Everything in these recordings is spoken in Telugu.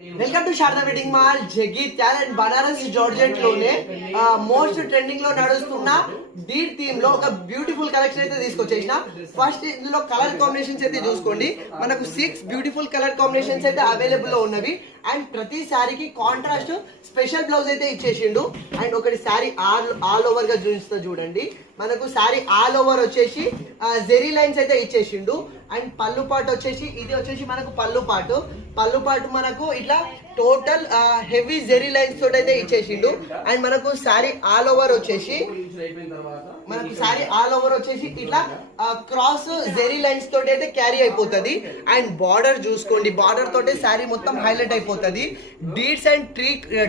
Welcome to Sharada wedding mall Jagtial and Banaras georgette లోనే మోస్ట్ ట్రెండింగ్ లో నడుస్తున్న డీర్ థీమ్ లో ఒక బ్యూటిఫుల్ కలెక్షన్ అయితే తీసుకొచ్చేసిన. ఫస్ట్ ఇందులో కలర్ కాంబినేషన్స్ అయితే చూసుకోండి, మనకు 6 బ్యూటిఫుల్ కలర్ కాంబినేషన్స్ అయితే అవైలబుల్ లో ఉన్నవి. అండ్ ప్రతి శారీకి కాంట్రాస్ట్ స్పెషల్ బ్లౌజ్ అయితే ఇచ్చేసిండు. అండ్ ఒకటి శారీ ఆల్ ఓవర్ గా చూపిస్తా చూడండి, మనకు శారీ ఆల్ ఓవర్ వచ్చేసి జెరీ లైన్స్ అయితే ఇచ్చేసిండు. అండ్ పళ్ళు పాటు వచ్చేసి ఇది వచ్చేసి మనకు పళ్ళు పాటు మనకు ఇట్లా టోటల్ హెవీ జెరీ లైన్స్ తోటి అయితే ఇచ్చేసిండు. అండ్ మనకు శారీ ఆల్ ఓవర్ వచ్చేసి ఇట్లా క్రాస్ జెరీ లైన్స్ తోటి అయితే క్యారీ అయిపోతుంది. అండ్ బార్డర్ చూసుకోండి, బార్డర్ తోటి శారీ మొత్తం హైలైట్ అయిపోతుంది. డీడ్స్ అండ్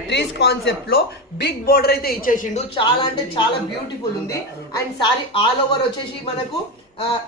ట్రీస్ కాన్సెప్ట్ లో బిగ్ బార్డర్ అయితే ఇచ్చేసిండు, చాలా అంటే చాలా బ్యూటిఫుల్ ఉంది. అండ్ శారీ ఆల్ ఓవర్ వచ్చేసి మనకు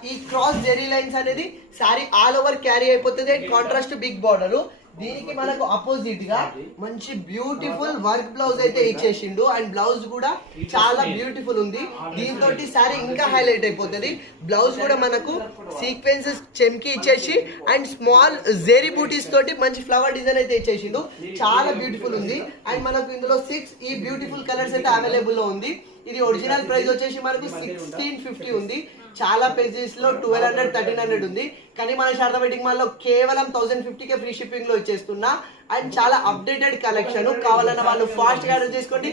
ఈ క్రాస్ జెరీ లైన్స్ అనేది శారీ ఆల్ ఓవర్ క్యారీ అయిపోతుంది. అండ్ కాంట్రాస్ట్ బిగ్ బార్డర్, దీనికి మనకు అపోజిట్ గా మంచి బ్యూటిఫుల్ వర్క్ బ్లౌజ్ అయితే ఇచ్చేసిండు. అండ్ బ్లౌజ్ కూడా చాలా బ్యూటిఫుల్ ఉంది, దీంతో శారీ ఇంకా హైలైట్ అయిపోతుంది. బ్లౌజ్ కూడా మనకు సీక్వెన్సెస్ చెమ్కి ఇచ్చేసి అండ్ స్మాల్ జెరీ బూటీస్ తోటి మంచి ఫ్లవర్ డిజైన్ అయితే ఇచ్చేసిండు, చాలా బ్యూటిఫుల్ ఉంది. అండ్ మనకు ఇందులో 6 ఈ బ్యూటిఫుల్ కలర్స్ అయితే అవైలబుల్ లో ఉంది. ఇది ఒరిజినల్ ప్రైస్ వచ్చేసి మనకు 1650 ఉంది. చాలా పేజెస్ లో 1200 1300 ఉంది, కానీ మన శారదా వెడ్డింగ్ మాల్ లో కేవలం 1050కే ఫ్రీ షిప్పింగ్ లో ఇచ్చేస్తున్నా. అండ్ చాలా అప్డేటెడ్ కలెక్షన్, కావాలన్న వాళ్ళు ఫాస్ట్ గా ఆర్డర్ చేసుకోండి.